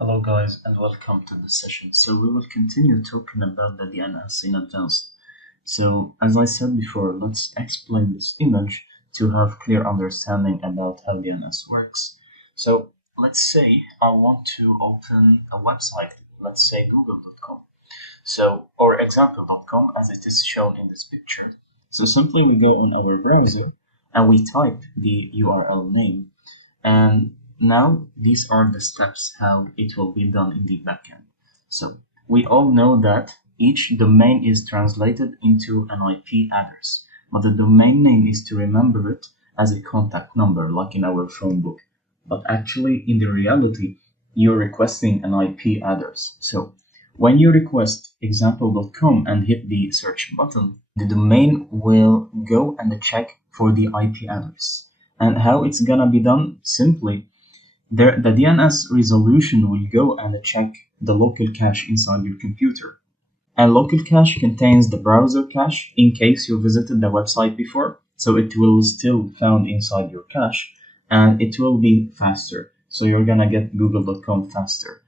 Hello guys and welcome to this session. So we will continue talking about the DNS in advanced. So as I said before, let's explain this image to have clear understanding about how DNS works. So let's say I want to open a website, let's say google.com. Or example.com as it is shown in this picture. So simply we go on our browser and we type the URL name, and now these are the steps how it will be done in the backend. So we all know that each domain is translated into an IP address, but the domain name is to remember it as a contact number like in our phone book. But actually in the reality, you're requesting an IP address. So when you request example.com and hit the search button, the domain will go and check for the IP address. And how it's gonna be done? Simply, the DNS resolution will go and check the local cache inside your computer. And local cache contains the browser cache in case you visited the website before, so it will still found inside your cache, and it will be faster. So you're gonna get google.com faster.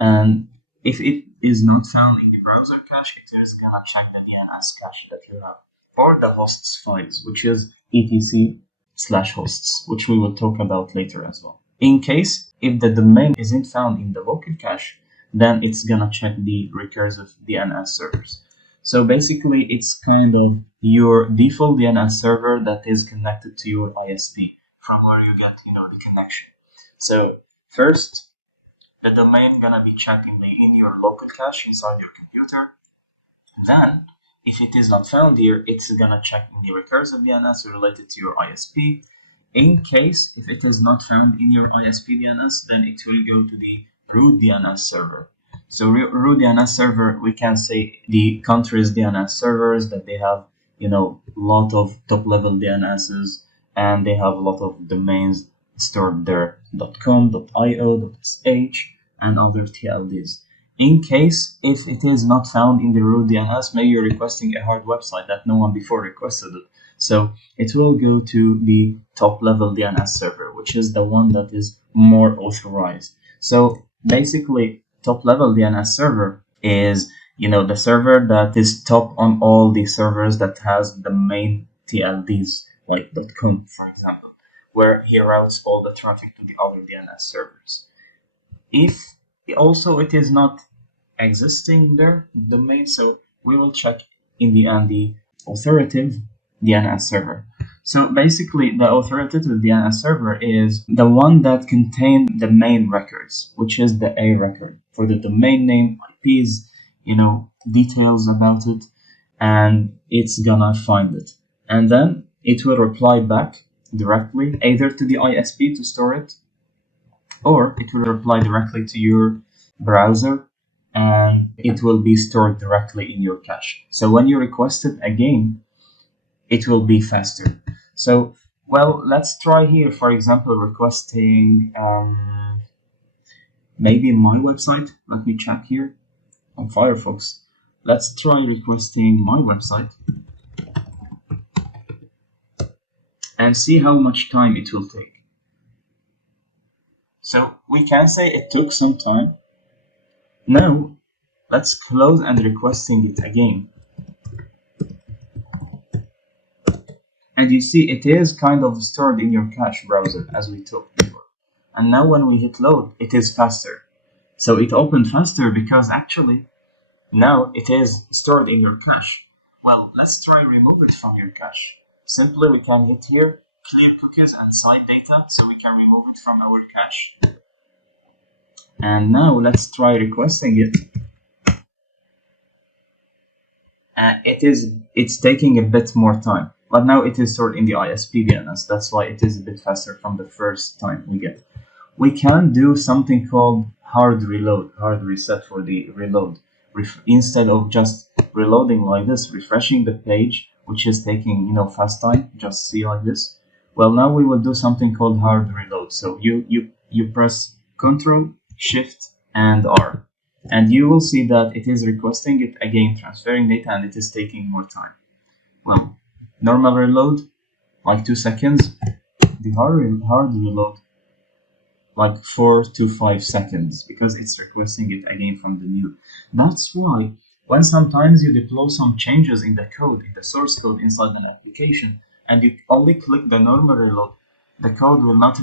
And if it is not found in the browser cache, it is gonna check the DNS cache that you have, or the hosts files, which is etc/hosts, which we will talk about later as well. In case if the domain isn't found in the local cache, then it's gonna check the recursive DNS servers. So basically, it's kind of your default DNS server that is connected to your ISP, from where you get the connection. So first, the domain gonna be checked in your local cache inside your computer. Then, if it is not found here, it's gonna check in the recursive DNS related to your ISP. In case if it is not found in your ISP DNS, then it will go to the root DNS server. So root DNS server, we can say the country's DNS servers that they have, lot of top-level DNSs, and they have a lot of domains stored there, .com, .io, .sh, and other TLDs. In case if it is not found in the root DNS, maybe you're requesting a hard website that no one before requested it. So it will go to the top-level DNS server, which is the one that is more authorized. So basically, top-level DNS server is the server that is top on all the servers that has the main TLDs, like .com, for example, where he routes all the traffic to the other DNS servers. If also it is not existing there, domain, so we will check in the end the authoritative DNS server. So basically, the authoritative DNS server is the one that contains the main records, which is the A record for the domain name, IPs, details about it, and it's gonna find it. And then it will reply back directly either to the ISP to store it, or it will reply directly to your browser, and it will be stored directly in your cache. So when you request it again, it will be faster. So, well, let's try here, for example, requesting maybe my website. Let me check here on Firefox. Let's try requesting my website and see how much time it will take. So we can say it took some time. Now, let's close and requesting it again. And you see it is kind of stored in your cache browser as we talked before. And now when we hit load, it is faster. So it opened faster because actually now it is stored in your cache. Well, let's try remove it from your cache. Simply we can hit here, clear cookies and site data, so we can remove it from our cache. And now let's try requesting it. It's taking a bit more time, but now it is stored in the ISP DNS. That's why it is a bit faster from the first time we get. We can do something called hard reload, hard reset for the reload. Instead of just reloading like this, refreshing the page, which is taking fast time, just see like this. Well, now we will do something called hard reload. So you press Ctrl, Shift, and R. And you will see that it is requesting it again, transferring data, and it is taking more time. Well, normal reload, like 2 seconds. The hard reload like 4 to 5 seconds, because it's requesting it again from the new. That's why when sometimes you deploy some changes in the code, in the source code inside an application, and you only click the normal reload, the code will not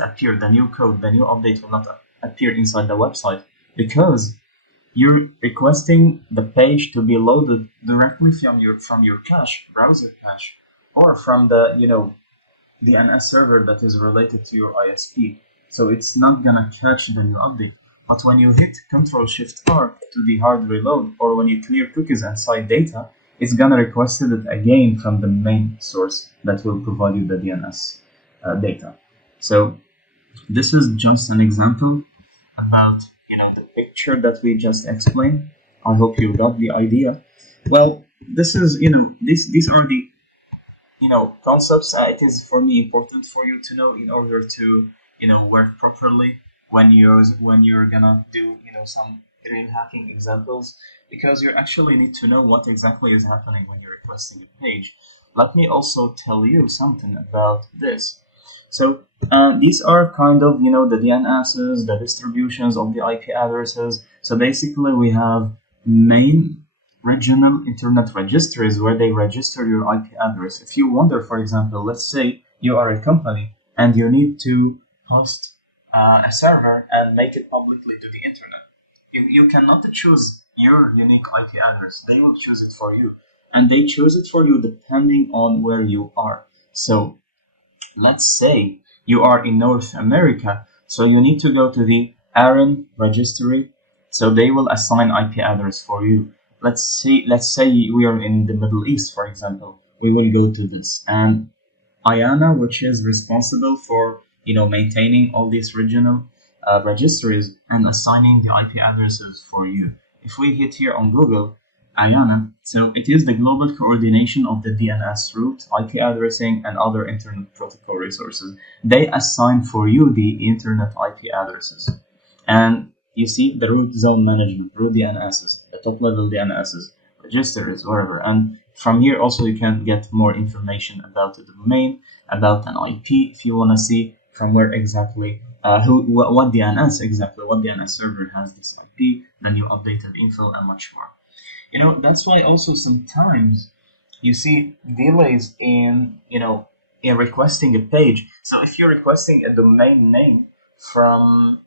appear. The new code, the new update will not appear inside the website, because you're requesting the page to be loaded directly from your cache, browser cache, or from the DNS server that is related to your ISP. So it's not gonna catch the new update. But when you hit Ctrl Shift R to the hard reload, or when you clear cookies and site data, it's gonna request it again from the main source that will provide you the DNS data. So this is just an example about the picture that we just explained. I hope you got the idea. Well, this is these are the concepts. It is for me important for you to know in order to work properly when you're gonna do some real hacking examples, because you actually need to know what exactly is happening when you're requesting a page. Let me also tell you something about this. So these are kind of the DNSs, the distributions of the IP addresses. So basically we have main regional internet registries where they register your IP address. If you wonder, for example, let's say you are a company and you need to host a server and make it publicly to the internet. You cannot choose your unique IP address. They will choose it for you. And they choose it for you depending on where you are. So let's say you are in North America, so you need to go to the IANA registry, so they will assign IP address for you. Let's say we are in the Middle East, for example. We will go to this, and IANA, which is responsible for maintaining all these regional registries and assigning the IP addresses for you. If we hit here on Google, IANA, so it is the global coordination of the DNS route, IP addressing, and other internet protocol resources. They assign for you the internet IP addresses. And you see the root zone management, root DNSs, the top level DNSs, registers, whatever. And from here also you can get more information about the domain, about an IP, if you want to see from where exactly, what DNS exactly, what DNS server has this IP, the new updated info, and much more. That's why also sometimes you see delays in requesting a page. So if you're requesting a domain name from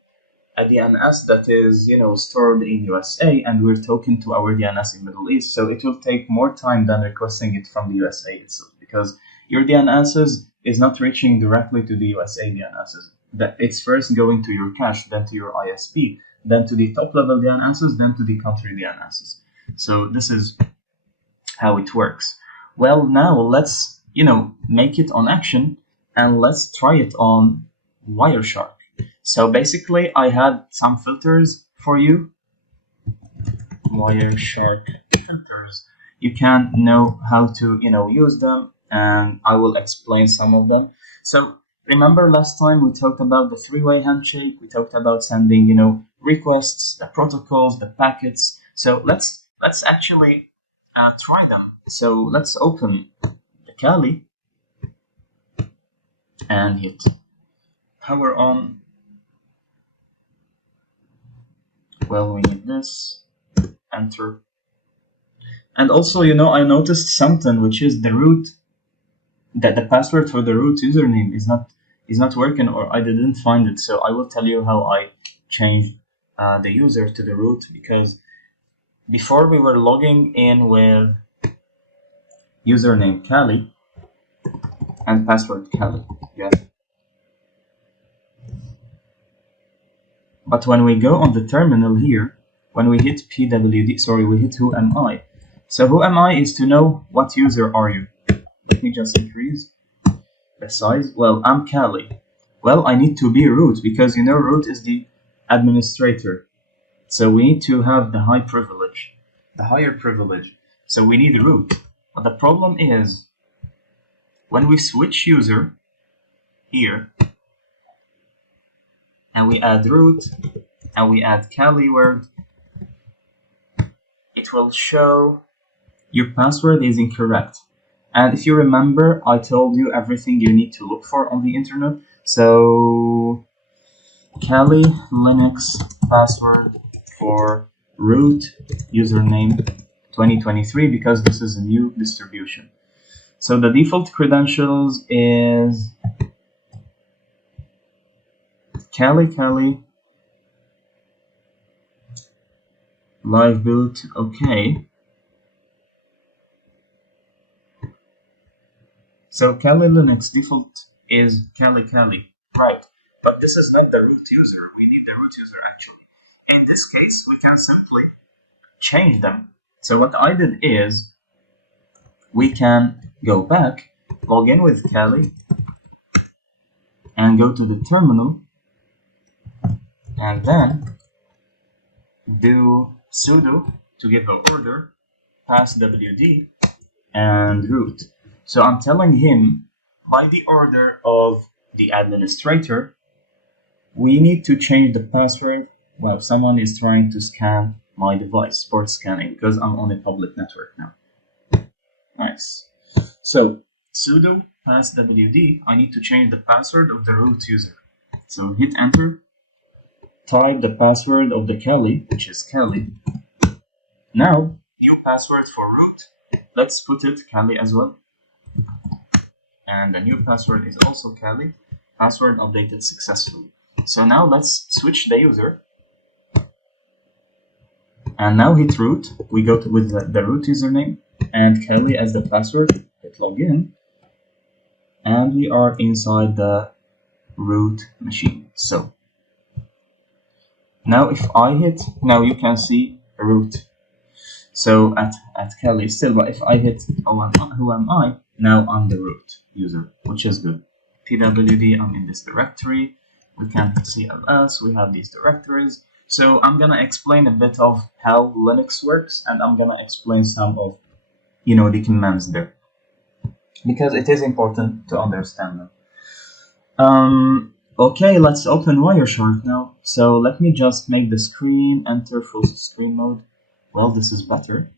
a DNS that is stored in USA, and we're talking to our DNS in Middle East, so it will take more time than requesting it from the USA itself, because your DNSs is not reaching directly to the USA DNSs. That it's first going to your cache, then to your ISP, then to the top level DNSs, then to the country DNSs. So this is how it works. Well, now let's make it on action, and let's try it on Wireshark. So basically I had some filters for you. Wireshark filters. You can know how to use them, and I will explain some of them. So remember last time we talked about the three-way handshake. We talked about sending requests, the protocols, the packets. So let's actually try them. So let's open the Kali and hit power on. Well, we need this, enter. And also, I noticed something, which is the root, that the password for the root username is not working, or I didn't find it. So I will tell you how I changed the user to the root, because before we were logging in with username Kali and password Kali. Yes. But when we go on the terminal here, when we hit PWD, we hit who am I. So who am I is to know what user are you. Let me just increase the size. Well, I'm Kali. Well, I need to be root, because root is the administrator. So we need to have the higher privilege. So we need root. But the problem is, when we switch user here, and we add root, and we add Kali word, it will show your password is incorrect. And if you remember, I told you everything you need to look for on the internet. So Kali Linux password for root username 2023 because this is a new distribution. So the default credentials is Kali live boot. Okay. So Kali Linux default is Kali. Right. But this is not the root user. We need the root user actually. In this case, we can simply change them. So what I did is we can go back, log in with Kali, and go to the terminal, and then do sudo to give an order, pass wd, and root. So I'm telling him by the order of the administrator, we need to change the password. Well, someone is trying to scan my device, port scanning, because I'm on a public network now. Nice. So sudo pass wd, I need to change the password of the root user. So hit enter, type the password of the Kali, which is Kali. Now, new password for root. Let's put it Kali as well. And the new password is also Kali. Password updated successfully. So now let's switch the user. And now hit root. We go with the root username and Kali as the password. Hit login. And we are inside the root machine. So now if I hit, now you can see root. So at Kali still, but if I hit who am I, now I'm the root user, which is good. pwd, I'm in this directory. We can CLS, we have these directories. So I'm gonna explain a bit of how Linux works, and I'm gonna explain some of the commands there, because it is important to understand them. Okay, let's open Wireshark now. So let me just make the screen, enter full screen mode. Well, this is better,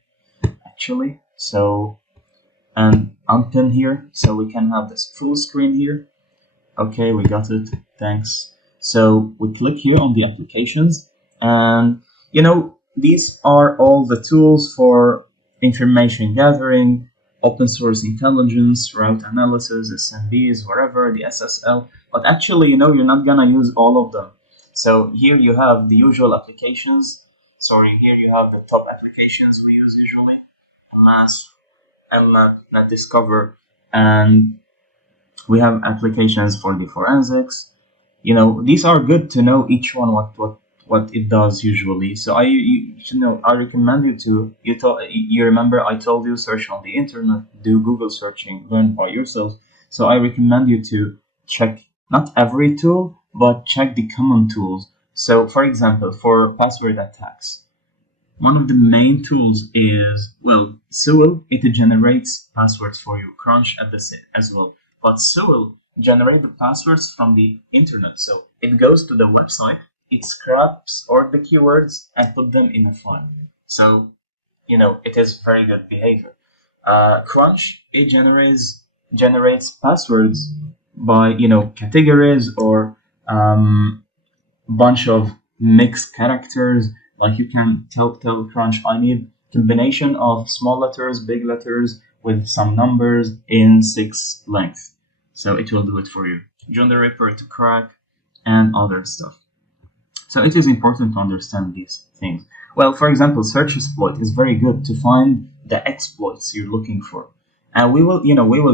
actually. So, and unpin here, so we can have this full screen here. Okay, we got it, thanks. So we click here on the applications, and these are all the tools for information gathering, open source intelligence, route analysis, SMBs, whatever, the SSL. But actually, you're not gonna use all of them. So here you have the usual applications. Here you have the top applications we use usually: Mass, Nmap, NetDiscover, and we have applications for the forensics. These are good to know each one what it does usually. So I recommend you to you remember I told you search on the internet, do Google searching, learn by yourself. So I recommend you to check not every tool, but check the common tools. So for example, for password attacks, one of the main tools is, well, Sewell. It generates passwords for you. Crunch at the as well. But Sewell generates the passwords from the internet. So it goes to the website, it scraps all the keywords and put them in a file. So, it is very good behavior. Crunch, it generates passwords by, categories or bunch of mixed characters. Like you can tell Crunch, I need combination of small letters, big letters with some numbers in 6 length. So it will do it for you. John the Ripper to crack and other stuff. So it is important to understand these things. Well, for example, search exploit is very good to find the exploits you're looking for. And we will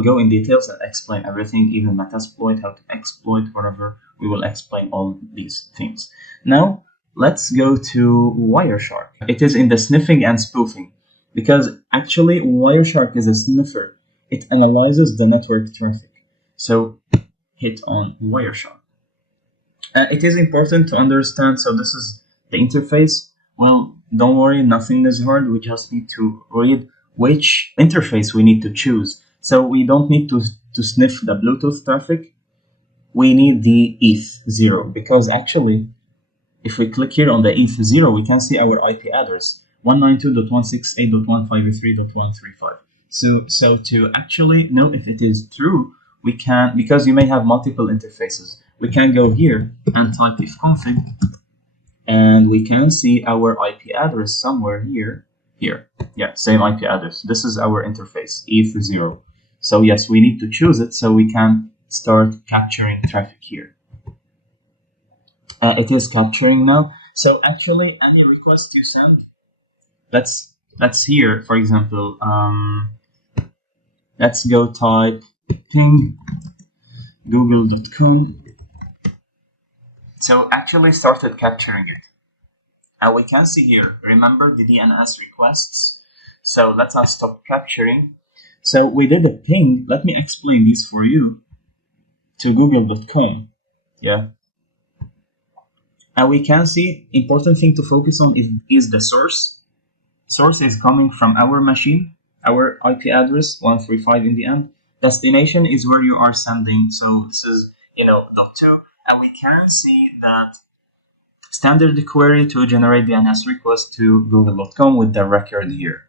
go in details and explain everything, even Metasploit, how to exploit, whatever. We will explain all these things. Now, let's go to Wireshark. It is in the sniffing and spoofing, because actually Wireshark is a sniffer. It analyzes the network traffic. So hit on Wireshark. It is important to understand, so this is the interface. Well, don't worry, nothing is hard. We just need to read which interface we need to choose. So we don't need to sniff the Bluetooth traffic. We need the ETH0, because actually, if we click here on the ETH0, we can see our IP address, 192.168.153.135. So to actually know if it is true, we can, because you may have multiple interfaces. we can go here and type ifconfig, and we can see our IP address somewhere here. Yeah, same IP address. This is our interface, eth0. So yes, we need to choose it so we can start capturing traffic here. It is capturing now. So actually, any request you send, let's here, for example, let's go type ping google.com. So actually started capturing it. And we can see here, remember the DNS requests. So let us stop capturing. So we did a ping. Let me explain this for you to google.com. Yeah. And we can see important thing to focus on is the source. Source is coming from our machine, our IP address 135 in the end. Destination is where you are sending. So this is .2, and we can see that standard query to generate DNS request to google.com with the record here.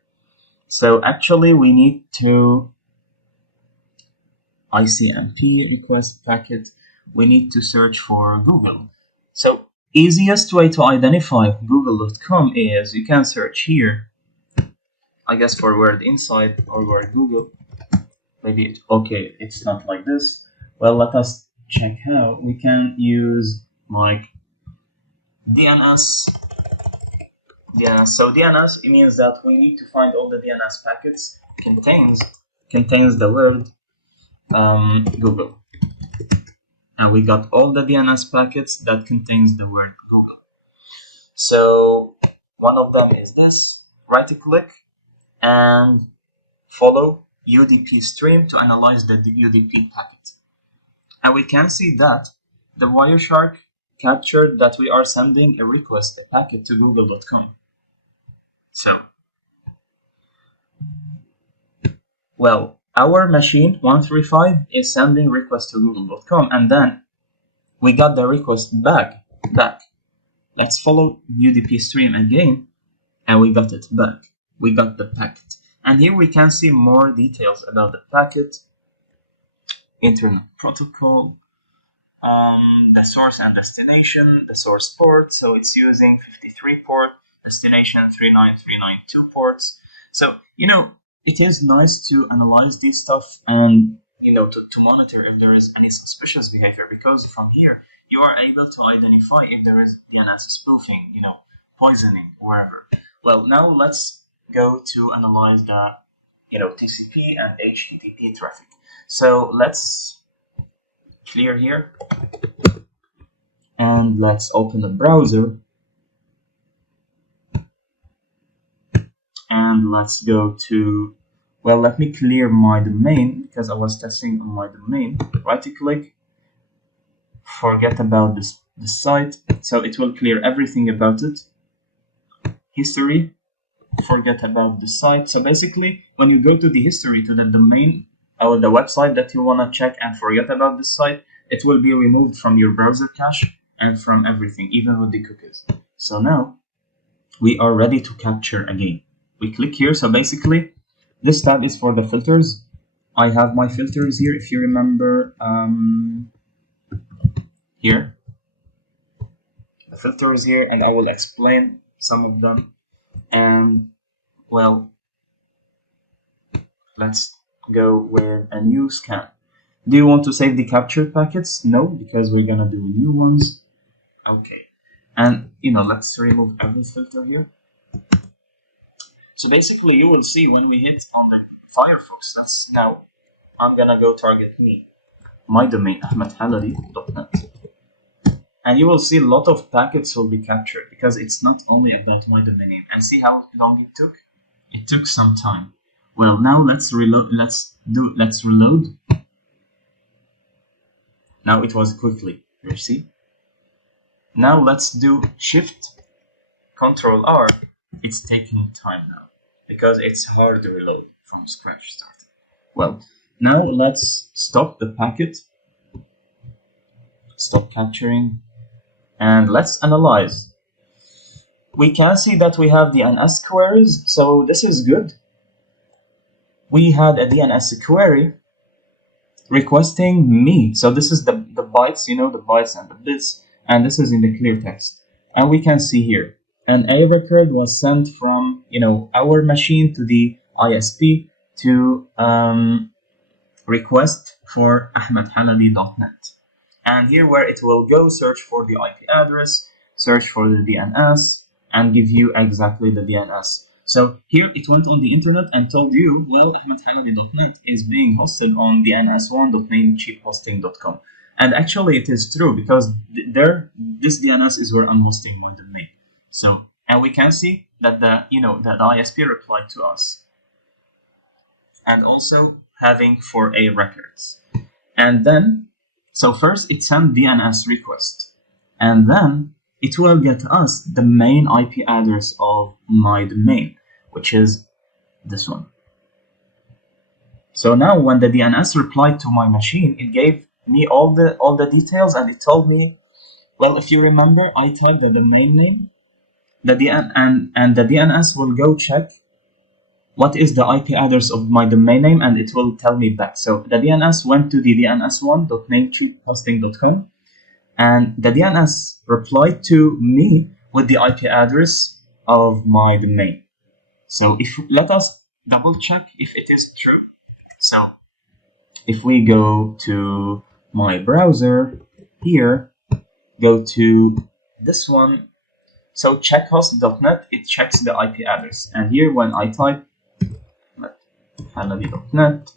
So actually we need to ICMP request packet. We need to search for Google. So easiest way to identify google.com is you can search here, I guess, for word inside or word Google. Maybe okay, it's not like this. Well, let us check how we can use like DNS. So DNS, it means that we need to find all the DNS packets contains the word Google. And we got all the DNS packets that contains the word Google. So one of them is this. Right click and follow UDP stream to analyze the UDP packet. And we can see that the Wireshark captured that we are sending a request, a packet to google.com. So, well, our machine 135 is sending request to google.com, and then we got the request back. Let's follow UDP stream again, and we got it back. We got the packet. And here we can see more details about the packet, internet protocol, the source and destination, the source port. So it's using 53 port, destination 39392 ports. So, it is nice to analyze this stuff and, to monitor if there is any suspicious behavior, because from here you are able to identify if there is DNS spoofing, poisoning, wherever. Well, now let's go to analyze the, TCP and HTTP traffic. So let's clear here and let's open the browser and let's go to, well, let me clear my domain because I was testing on my domain. Right click, forget about this site, so it will clear everything about it. History, forget about the site. So basically when you go to the history, to the domain or the website that you want to check and forget about the site, it will be removed from your browser cache and from everything, even with the cookies. So now we are ready to capture again. We click here. So basically this tab is for the filters. I have my filters here, if you remember, here the filters here, and I will explain some of them. And well, let's go with a new scan. Do you want to save the captured packets? No, because we're gonna do new ones. Okay, and let's remove every filter here. So basically you will see when we hit on the Firefox, that's now, I'm gonna go target me, my domain ahmedhalali.net, and you will see a lot of packets will be captured because it's not only about my domain name. And see how long it took? It took some time. Well, now let's reload. Let's reload. Now it was quickly. You see? Now let's do Shift Control R. It's taking time now because it's hard to reload from scratch start. Well, now let's stop the packet. Stop capturing. And let's analyze. We can see that we have DNS queries, so this is good. We had a DNS query requesting me. So this is the bytes, the bytes and the bits, and this is in the clear text. And we can see here, an A record was sent from, our machine to the ISP to request for ahmedhalali.net. And here where it will go, search for the IP address, search for the DNS, and give you exactly the DNS. So here it went on the internet and told you, well, ahmedhalali.net is being hosted on dns1.namecheaphosting.com. And actually it is true, because this DNS is where I'm hosting my domain. So, and we can see that the ISP replied to us. And also having for A records. And then, so first it sent DNS request. And then it will get us the main IP address of my domain, which is this one. So now when the DNS replied to my machine, it gave me all the details, and it told me, well, if you remember, I typed the domain name, and the DNS will go check what is the IP address of my domain name, and it will tell me back. So the DNS went to the dns1.namecheaphosting.com, and the DNS replied to me with the IP address of my domain. So let us double check if it is true. So if we go to my browser here, go to this one, so checkhost.net, it checks the IP address. And here when I type handshake.net,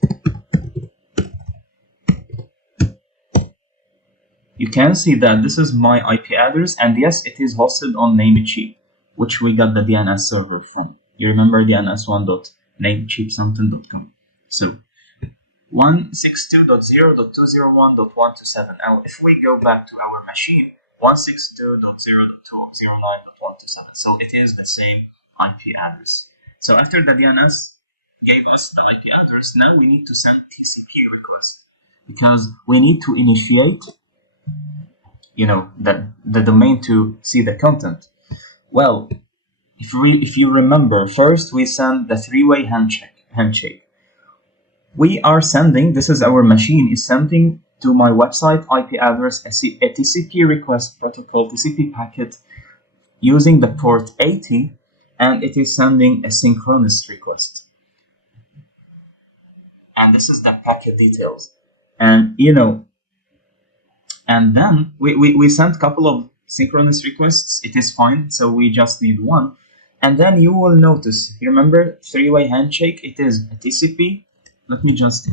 you can see that this is my IP address, and yes, it is hosted on Namecheap, which we got the DNS server from. You remember dns1.namecheapsomething.com. So 162.0.201.127. Now, if we go back to our machine, 162.0.209.127. So it is the same IP address. So after the DNS gave us the IP address, now we need to send TCP request, because we need to initiate, the domain to see the content. Well, if you remember, first we send the three-way handshake. We are sending, this is our machine, is sending to my website IP address a TCP request protocol, TCP packet using the port 80, and it is sending a synchronous request. And this is the packet details. And, and then we sent a couple of synchronous requests. It is fine, so we just need one. And then you will notice, you remember three-way handshake, it is a TCP. Let me just,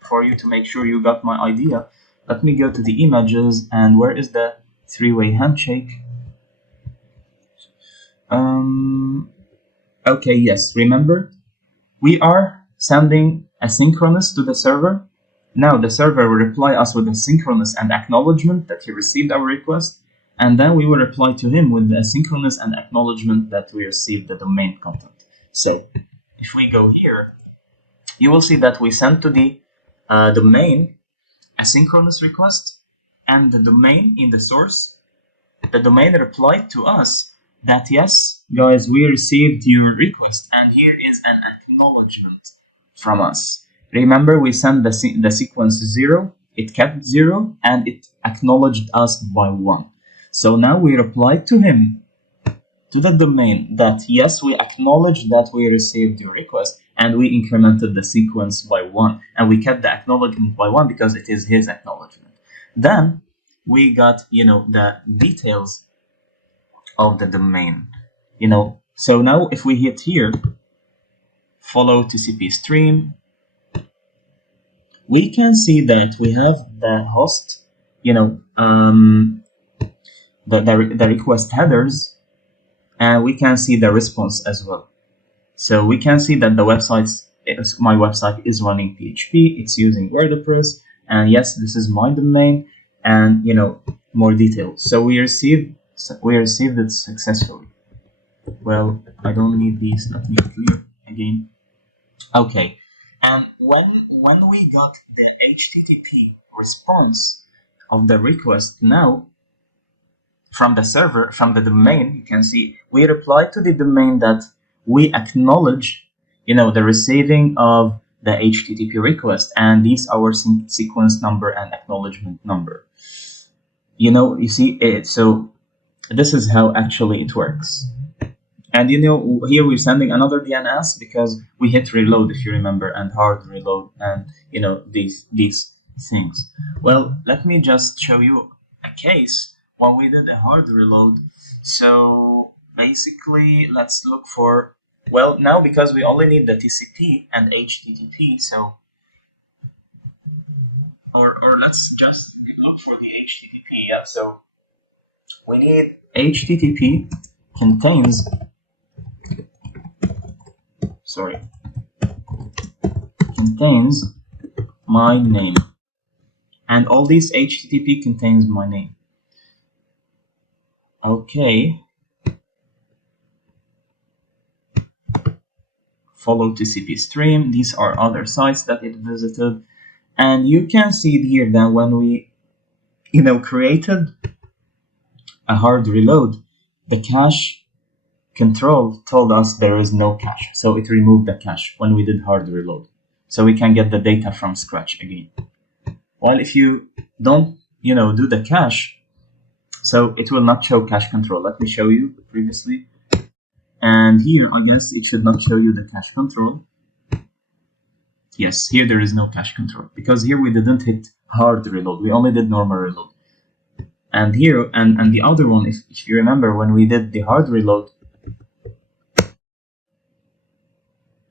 for you to make sure you got my idea, let me go to the images, and where is the three-way handshake? Okay, yes, remember, we are sending asynchronous to the server. Now the server will reply us with a synchronous and acknowledgement that he received our request, and then we will reply to him with the asynchronous and acknowledgement that we received the domain content. So if we go here, you will see that we sent to the domain a synchronous request, and the domain in the source, the domain replied to us that yes, guys, we received your request, and here is an acknowledgement from us. Remember, we sent the sequence 0, it kept 0, and it acknowledged us by 1. So now we replied to him, to the domain, that yes, we acknowledge that we received your request, and we incremented the sequence by 1, and we kept the acknowledgement by 1 because it is his acknowledgement. Then we got, the details of the domain, So now if we hit here, follow TCP stream, we can see that we have the host, the request headers, and we can see the response as well. So we can see that my website is running PHP, it's using WordPress, and yes, this is my domain, and more details. So we received it successfully. Well, I don't need these. Let me clear again. Okay, and when we got the HTTP response of the request now from the server, from the domain, you can see we replied to the domain that we acknowledge, the receiving of the HTTP request, and these our sequence number and acknowledgement number. You see it. So this is how actually it works. And here we're sending another DNS because we hit reload, if you remember, and hard reload, and these things. Well, let me just show you a case when we did a hard reload. So basically, let's look for, well, now because we only need the TCP and HTTP, so or let's just look for the HTTP. Yeah, so we need HTTP contains my name, and all these HTTP contains my name. Okay, follow TCP stream. These are other sites that it visited, and you can see here that when we created a hard reload, the cache control told us there is no cache, so it removed the cache when we did hard reload, so we can get the data from scratch again. While if you don't do the cache, so it will not show cache control. Let me show you previously, and here I guess it should not show you the cache control. Yes, here there is no cache control because here we didn't hit hard reload, we only did normal reload. And here and the other one, if you remember, when we did the hard reload,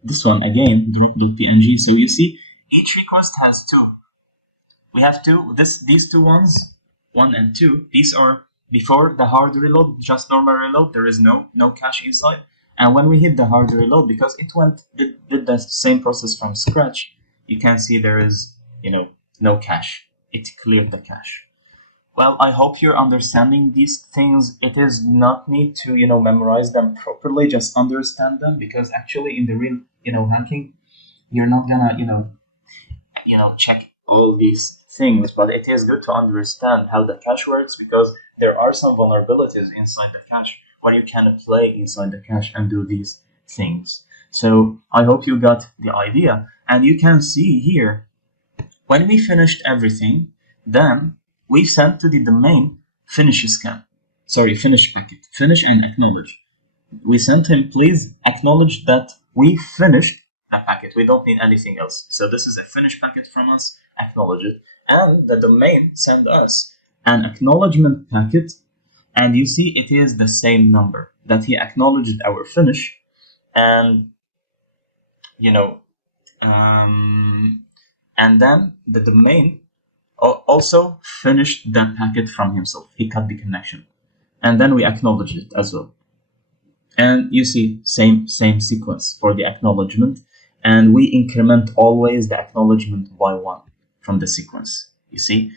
this one again, drop.png. So you see, each request has two. We have two. These two ones, 1 and 2. These are before the hard reload, just normal reload. There is no cache inside. And when we hit the hard reload, because it did the same process from scratch, you can see there is no cache. It cleared the cache. Well, I hope you're understanding these things. It is not need to memorize them properly. Just understand them, because actually in the real hacking, you're not gonna check all these things. But it is good to understand how the cache works, because there are some vulnerabilities inside the cache where you can play inside the cache and do these things. So I hope you got the idea. And you can see here, when we finished everything, then we sent to the domain finish packet, finish and acknowledge. We sent him, please acknowledge that we finished the packet. We don't need anything else. So this is a finish packet from us, acknowledge it. And the domain sent us an acknowledgement packet, and you see it is the same number that he acknowledged our finish, and and then the domain also finished that packet from himself. He cut the connection, and then we acknowledged it as well. And you see, same sequence for the acknowledgement, and we increment always the acknowledgement by 1 from the sequence. You see,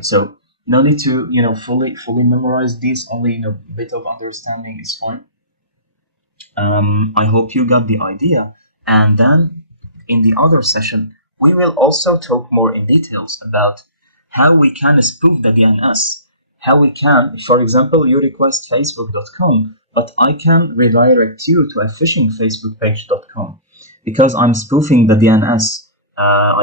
so no need to fully memorize these. Only a bit of understanding is fine. I hope you got the idea. And then in the other session, we will also talk more in details about how we can spoof the DNS. How we can, for example, you request facebook.com, but I can redirect you to a phishing facebookpage.com because I'm spoofing the DNS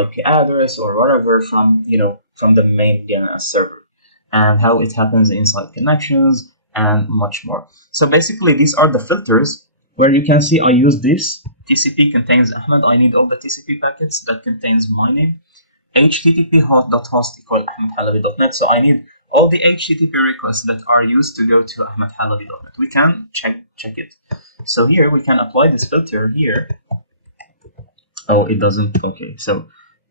IP address or whatever from the main DNS server, and how it happens inside connections and much more. So basically, these are the filters where you can see I use this. TCP contains Ahmed. I need all the TCP packets that contains my name. HTTP host.host equal ahmedhalabi.net. So I need all the HTTP requests that are used to go to ahmedhalabi.net. We can check it. So here we can apply this filter here. Oh, it doesn't. Okay, so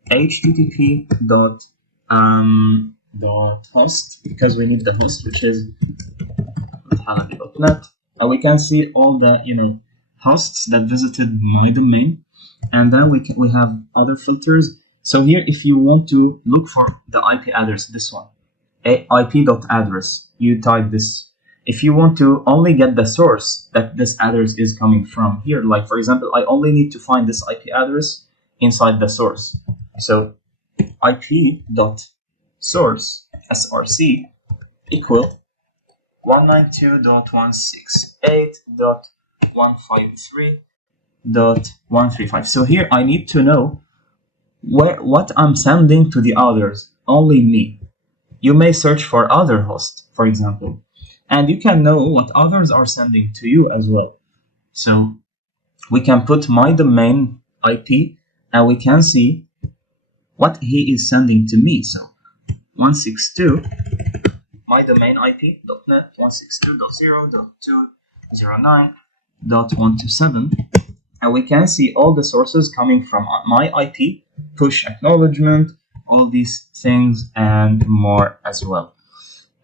HTTP dot host, because we need the host, which is ahmedhalabi.net. We can see all the hosts that visited my domain, and then we have other filters. So here, if you want to look for the IP address, this one, IP.address, you type this. If you want to only get the source that this address is coming from, here, like for example, I only need to find this IP address inside the source. So IP.source, SRC, equal 192.168.153.135. So here I need to know what I'm sending to the others, only me. You may search for other hosts, for example, and you can know what others are sending to you as well. So we can put my domain IP and we can see what he is sending to me. So 162, my domain IP, .net 162.0.209.127, and we can see all the sources coming from my IP, push acknowledgement, all these things and more as well.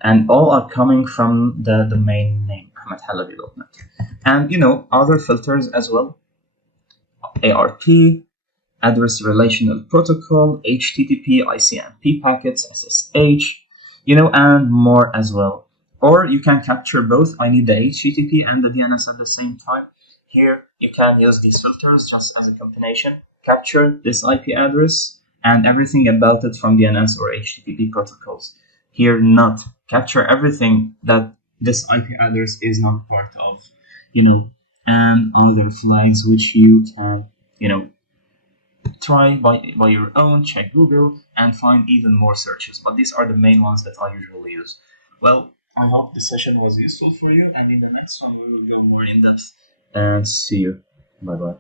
And all are coming from the domain name, ahmedhalabi.net. And other filters as well, ARP, address relational protocol, HTTP, ICMP packets, SSH, and more as well. Or you can capture both. I need the HTTP and the DNS at the same time. Here you can use these filters just as a combination. Capture this IP address and everything about it from DNS or HTTP protocols. Here not. Capture everything that this IP address is not part of, and other flags which you can, try by your own, check Google, and find even more searches. But these are the main ones that I usually use. Well, I hope the session was useful for you, and in the next one we will go more in depth. And see you. Bye bye.